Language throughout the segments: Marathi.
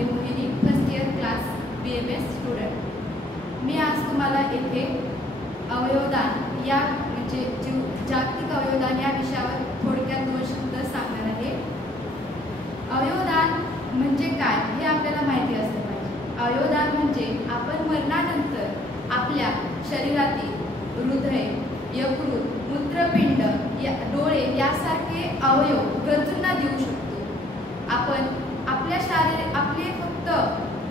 म्हणजे Mohini, first year class BMS student. मी आज तुम्हाला येथे अवयवदान या म्हणजे जागतिक अवयवदान या विषयावर थोडक्यात 2 शब्द सांगणार आहे। अवयवदान म्हणजे काय हे आपल्याला माहिती असलं पाहिजे। अवयवदान म्हणजे आपण मरणानंतर आपल्या शरीरातील हृदय, यकृत, मूत्रपिंड, डोळे यासारखे अवयव गरजूंना देऊ शकतो। आपण आपल्या फक्त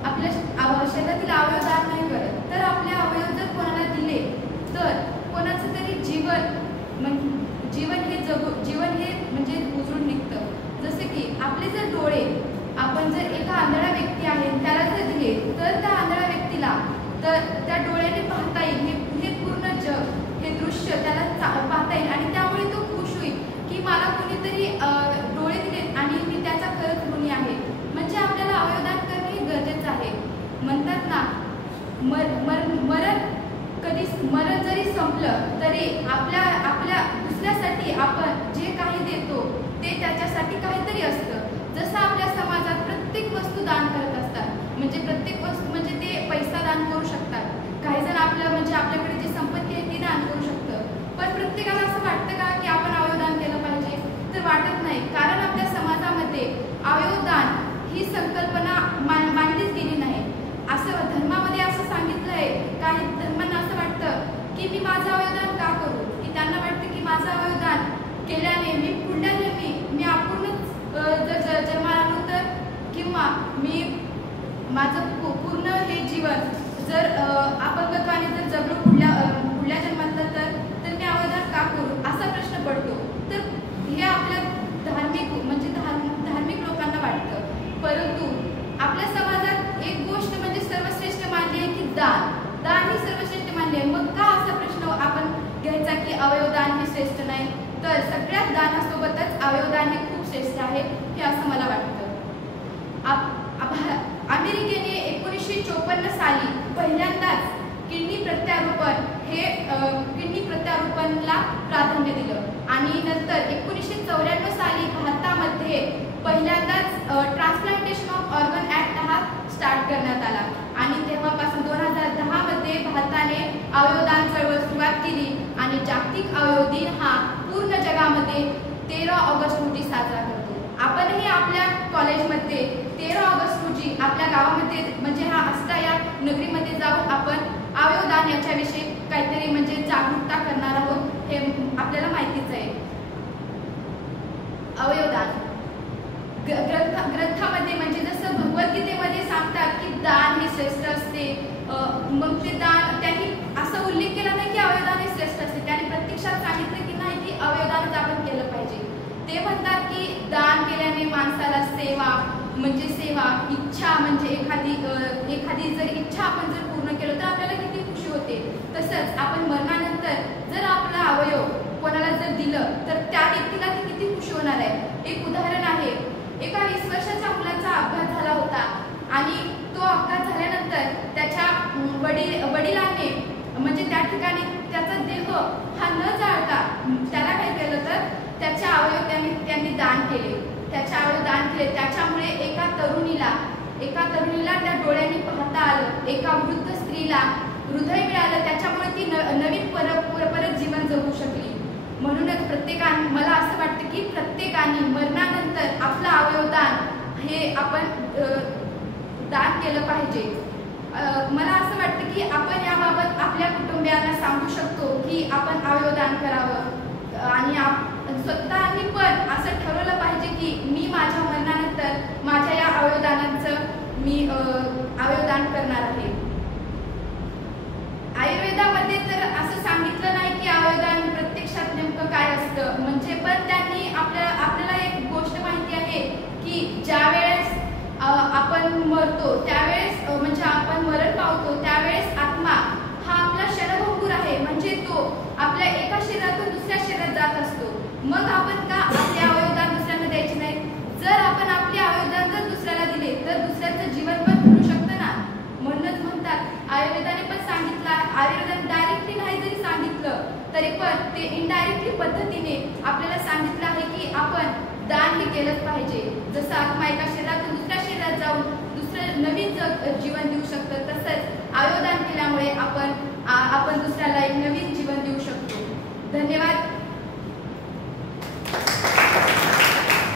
आपल्या शरीरातील अवयवदान नाही करत, तर आपले अवयव जर कोणाला दिले तर कोणाचं तरी जीवन हे म्हणजे उजळून निघतं। जसे की आपले जर डोळे आपण जर एका आंधळा व्यक्ती आहे त्याला जर दिले तर त्या आंधळ्या व्यक्तीला तर त्या डोळ्याने पाहता येईल, हे पूर्ण जग, हे दृश्य त्याला पाहता येईल आणि त्यामुळे तो खुश होईल की मला कोणीतरी डोळे दिलेत आणि मी त्याचा खरंच ऋणी आहे। म्हणजे आपल्याला अवयवदान करणे हे गरजेचं आहे। म्हणतात ना, मरण जरी संपलं तरी आपल्या दुसऱ्यासाठी आपण जे काही देतो ते त्याच्यासाठी काहीतरी असतं। जसं आपल्या समाजात प्रत्येक वस्तू दान करत असतात, म्हणजे प्रत्येक वस्तू म्हणजे ते पैसा दान करू शकतात, काही जण आपल्याकडे जी संपत्ती आहे ती दान करू शकतं। पण प्रत्येकाला असं वाटतं का की आपण अवयवदान केलं पाहिजे? तर वाटत नाही, कारण आपल्या समाजामध्ये अवयवदान ही संकल्पना मांडलीच गेली नाही। असं धर्मामध्ये असं सांगितलं आहे, काही धर्मांना असं वाटतं की मी माझं अवयवदान का करू, की त्यांना वाटतं की माझं अवयवदान केल्याने मी पुढल्या जन्मी मी अपूर्णच जन्माला आलो तर, किंवा मी माझं पूर्ण हे जीवन जर अपंगत्वाने जर जगलो पुढल्या जन्मातलं तर मी अवयवदान का करू, असा प्रश्न पडतो। तर हे आपल्या धार्मिक लोकांना वाटतं। परंतु आपल्या समाजात एक गोष्ट म्हणजे सर्वश्रेष्ठ मानली आहे की दान ही सर्वश्रेष्ठ मानली आहे। मग का असा प्रश्न आपण घ्यायचा की अवयवदान हे श्रेष्ठ नाही? तर सगळ्यात दानासोबतच अवयवदान हे खूप श्रेष्ठ आहे, हे असं मला वाटतं। अमेरिकेने 1954 साली पहिल्यांदाच किडनी प्रत्यारोपणला प्राधान्य दिलं आणि नंतर 1994 साली भारतामध्ये पहिल्यांदाच ट्रान्सप्लांटेशन ऑफ ऑर्गन ऍक्ट हा स्टार्ट करण्यात आला आणि तेव्हापासून 2010 मध्ये भारताने अवयवदान चळवळ सुरुवात केली आणि जागतिक अवयव दिन हा पूर्ण जगामध्ये 13 ऑगस्ट रोजी साजरा करतो। आपणही आपल्या कॉलेजमध्ये 13 ऑगस्ट रोजी आपल्या गावामध्ये म्हणजे हा आष्टा या नगरीमध्ये जाऊन आपण अवयवदान याच्याविषयी काहीतरी म्हणजे जागरूकता करणार आहोत, हे आपल्याला माहितीच आहे। अवयवदान ग्रंथामध्ये म्हणजे जसं भगवद्गीतेमध्ये सांगतात की दान हे श्रेष्ठ असते, मग ते दान त्यांनी असा उल्लेख केला नाही की अवयवदान हे श्रेष्ठ असते, त्यांनी प्रत्यक्षात सांगितलं की नाही की अवयवदानच आपण केलं पाहिजे। ते म्हणतात की दान केल्याने माणसाला सेवा, इच्छा म्हणजे एखादी जर इच्छा आपण जर पूर्ण केलं तर आपल्याला किती खुशी होते। तसंच आपण मरणानंतर जर आपला अवयव कोणाला जर दिलं तर त्या व्यक्तीला ती किती खुशी होणार आहे। एक उदाहरण आहे, एका 20 वर्षाच्या मुलाचा अपघात झाला होता आणि तो अपघात झाल्यानंतर त्याच्या वडिलांनी म्हणजे त्या ठिकाणी त्याचा देह हा न जाळता त्याला काय केलं तर त्याचे अवयव त्यांनी दान केले, त्याचे अवयव दान केले। त्याच्यामुळे एका तरुणीला त्या डोळ्यांनी पाहता आलं, एका वृद्ध स्त्रीला हृदय मिळालं, त्याच्यामुळे ती नवीन परत जीवन जगू शकली। म्हणूनच मला असं वाटतं की प्रत्येकाने मरणानंतर आपलं अवयवदान हे आपण दान केलं पाहिजे। मला असं वाटतं की आपण याबाबत आपल्या कुटुंबियांना सांगू शकतो की आपण अवयवदान करावं आणि स्वतःनी पण असं ठरवलं पाहिजे की मी माझ्या मरणानंतर माझ्या या अवयवदानाचं मी अवयवदान करणार आहे। आयुर्वेदामध्ये तर असं सांगितलं नाही की अवयवदान प्रत्यक्षात नेमकं काय असतं, म्हणजे पण त्यांनी आपल्याला एक गोष्ट माहिती आहे की ज्या वेळेस आपण मरतो त्यावेळेस म्हणजे आपण मरण पावतो त्यावेळेस आत्मा हा आपला क्षणभंगूर आहे, म्हणजे तो आपल्या एका शरीरातून दुसऱ्या शरीरात जात असतो। मग आपण का आपले अवयवदान दुसऱ्यांना द्यायचे नाही? जर आपण आपले अवयवदान जर दुसऱ्याला दिले तर दुसऱ्याचं जीवन पण घडू शकतं ना। म्हणूनच म्हणतात आयुर्वेदाने पण सांगितलं, आयुर्वेदाने डायरेक्टली नाही जरी सांगितलं तरी पण ते इनडायरेक्टली पद्धतीने आपल्याला सांगितलं आहे की आपण दान हे केलंच पाहिजे। जसं आत्मा एका शरीरातून